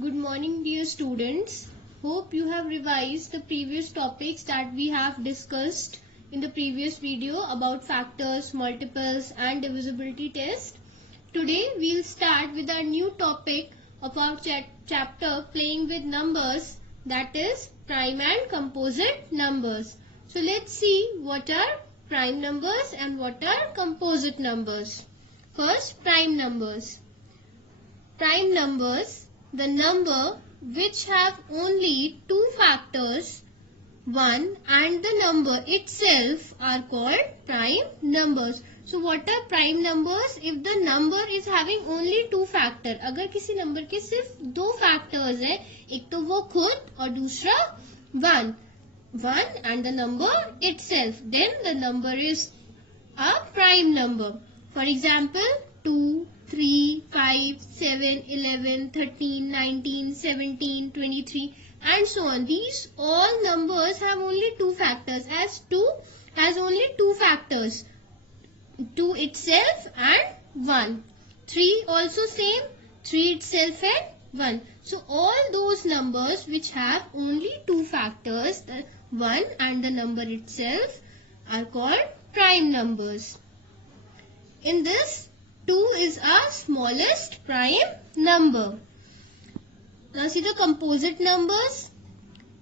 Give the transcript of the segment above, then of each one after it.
Good morning, dear students. Hope you have revised the previous topics that we have discussed in the previous video about factors, multiples and divisibility test. Today we'll start with our new topic of our chapter playing with numbers, that is prime and composite numbers. So let's see what are prime numbers and what are composite numbers. First, prime numbers. Prime numbers, the number which have only two factors, 1 and the number itself, are called prime numbers. So what are prime numbers? If the number is having only two factor, अगर किसी number के सिर्फ दो factors है, एक तो वो खुद और दूसरा 1 and the number itself, then the number is a prime number. For example, 2, 3, 5, 7, 11, 13, 19, 17, 23 and so on. These all numbers have only two factors, as 2 has only two factors, 2 itself and 1. 3 also same, 3 itself and 1. So all those numbers which have only two factors, the 1 and the number itself, are called prime numbers. In this, 2 is our smallest prime number. Now see the composite numbers.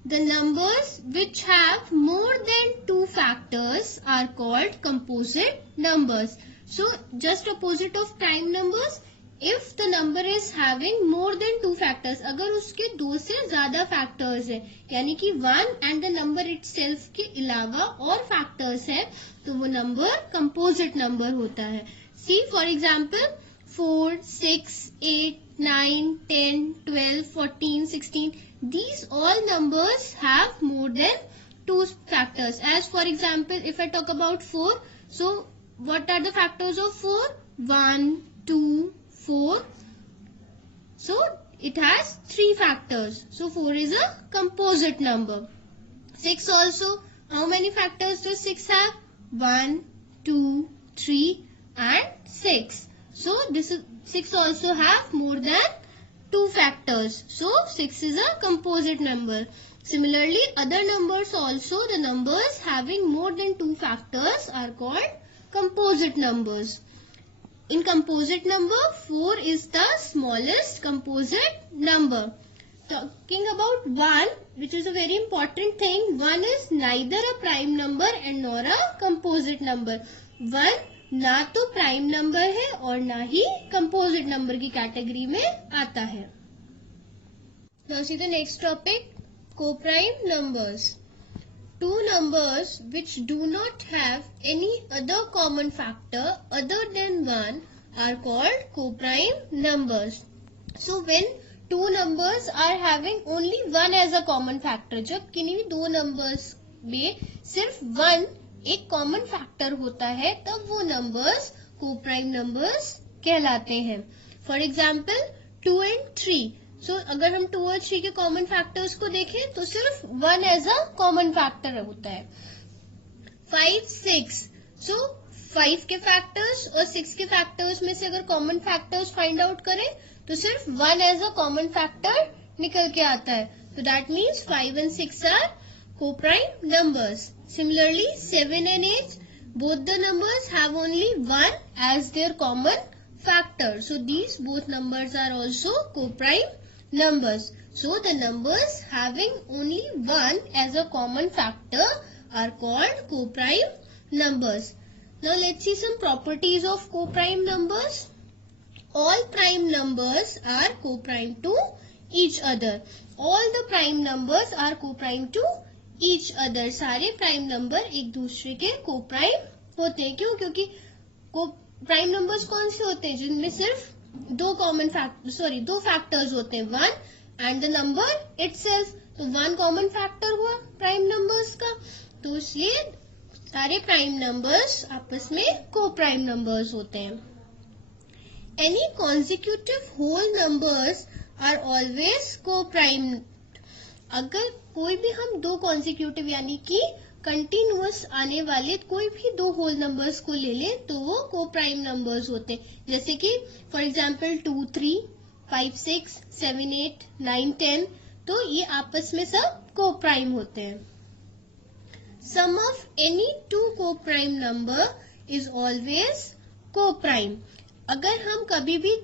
The numbers which have more than two factors are called composite numbers. So just opposite of prime numbers, if the number is having more than two factors, अगर उसके दो से ज़्यादा factors है, यानी कि 1 and the number itself के अलावा और factors है, तो वो number composite number होता है. See, for example, 4, 6, 8, 9, 10, 12, 14, 16. These all numbers have more than two factors. As for example, if I talk about 4, so what are the factors of 4? 1, 2, 4. So it has three factors. So 4 is a composite number. 6 also. How many factors does 6 have? 1, 2, 3 and 6. So this is 6 also have more than two factors. So 6 is a composite number. Similarly, other numbers also, the numbers having more than two factors are called composite numbers. In composite number, 4 is the smallest composite number. Talking about 1, which is a very important thing, 1 is neither a prime number and nor a composite number. 1 ना तो prime number है और ना ही composite number की category में आता है. Now see the next topic, co-prime numbers. Two numbers which do not have any other common factor other than 1 are called co-prime numbers. So when two numbers are having only 1 as a common factor, जब किन्हीं भी दो numbers में सिर्फ 1 एक common factor होता है, तब वो नंबर्स को-प्राइम नंबर्स कहलाते हैं. For example 2 and 3. सो अगर हम 2 और 3 के कॉमन फैक्टर्स को देखें तो सिर्फ 1 एज अ कॉमन फैक्टर होता है. 5, 6. सो 5 के फैक्टर्स और 6 के फैक्टर्स में से अगर कॉमन फैक्टर्स फाइंड आउट करें तो सिर्फ 1 एज अ कॉमन फैक्टर निकल के आता है. So that means 5 and 6 are co-prime numbers. Similarly, 7 and 8, both the numbers have only 1 as their common factor. So these both numbers are also co-prime numbers. So the numbers having only 1 as a common factor are called co-prime numbers. Now let's see some properties of co-prime numbers. All prime numbers are co-prime to each other. All the prime numbers are co-prime to each other. सारे prime number एक दूसरे के co-prime होते हैं. क्यों? क्योंकि prime numbers कौन से होते हैं जिनमें सिर्फ दो फैक्टर्स होते हैं, 1 एंड द नंबर इटसेल्फ. तो 1 कॉमन फैक्टर हुआ प्राइम नंबर्स का, तो इसलिए सारे प्राइम नंबर्स आपस में को-प्राइम नंबर्स होते हैं. Any consecutive whole numbers are always coprime. अगर कोई भी हम दो कॉन्जिक्यूटिव यानी कि कंटिन्यूअस आने वाले कोई भी दो होल नंबर्स को ले ले तो वो को प्राइम नंबर्स होते हैं. जैसे कि फॉर एग्जांपल 2, 3 5, 6, 7, 8, 9, 10, तो ये आपस में सब कोप्राइम होते हैं. Sum of any two coprime number is always coprime. अगर हम कभी भी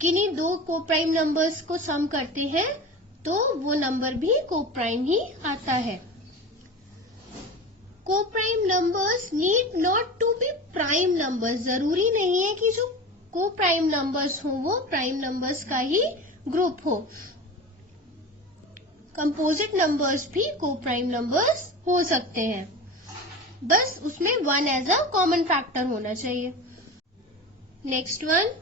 किन्हीं दो कोप्राइम नंबर्स को सम करते हैं तो वो नंबर भी कोप्राइम ही आता है. Coprime numbers need not to be prime numbers. जरूरी नहीं है कि जो कोप्राइम नंबर्स हो वो प्राइम नंबर्स का ही ग्रुप हो. कंपोजिट नंबर्स भी कोप्राइम नंबर्स हो सकते हैं, बस उसमें 1 एज अ कॉमन फैक्टर होना चाहिए. Next one,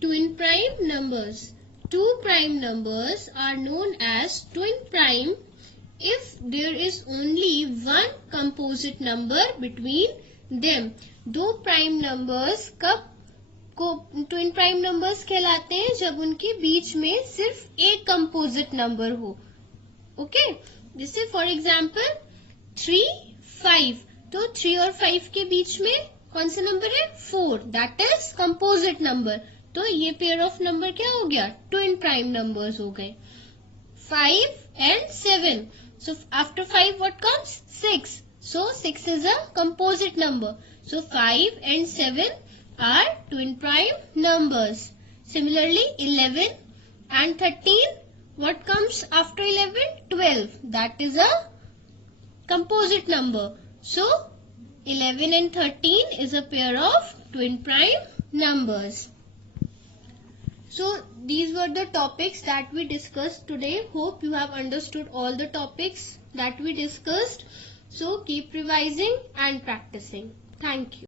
twin prime numbers. Two prime numbers are known as twin prime if there is only one composite number between them. दो प्राइम नंबर्स कब को ट्विन प्राइम नंबर्स कहलाते हैं? जब उनके बीच में सिर्फ एक कंपोजिट नंबर हो. ओके, जैसे फॉर एग्जाम्पल 3, 5. तो 3 और 5 के बीच में कौन सा नंबर है? 4. That is composite number. तो ये पेयर ऑफ नंबर क्या हो गया? ट्विन प्राइम नंबर्स हो गए. 5 and 7. So after 5 what comes? 6. So 6 is a composite number. So 5 and 7 are twin prime numbers. Similarly 11 and 13. What comes after 11? 12. That is a composite number. So 11 and 13 is a pair of twin prime numbers. So these were the topics that we discussed today. Hope you have understood all the topics that we discussed. So keep revising and practicing. Thank you.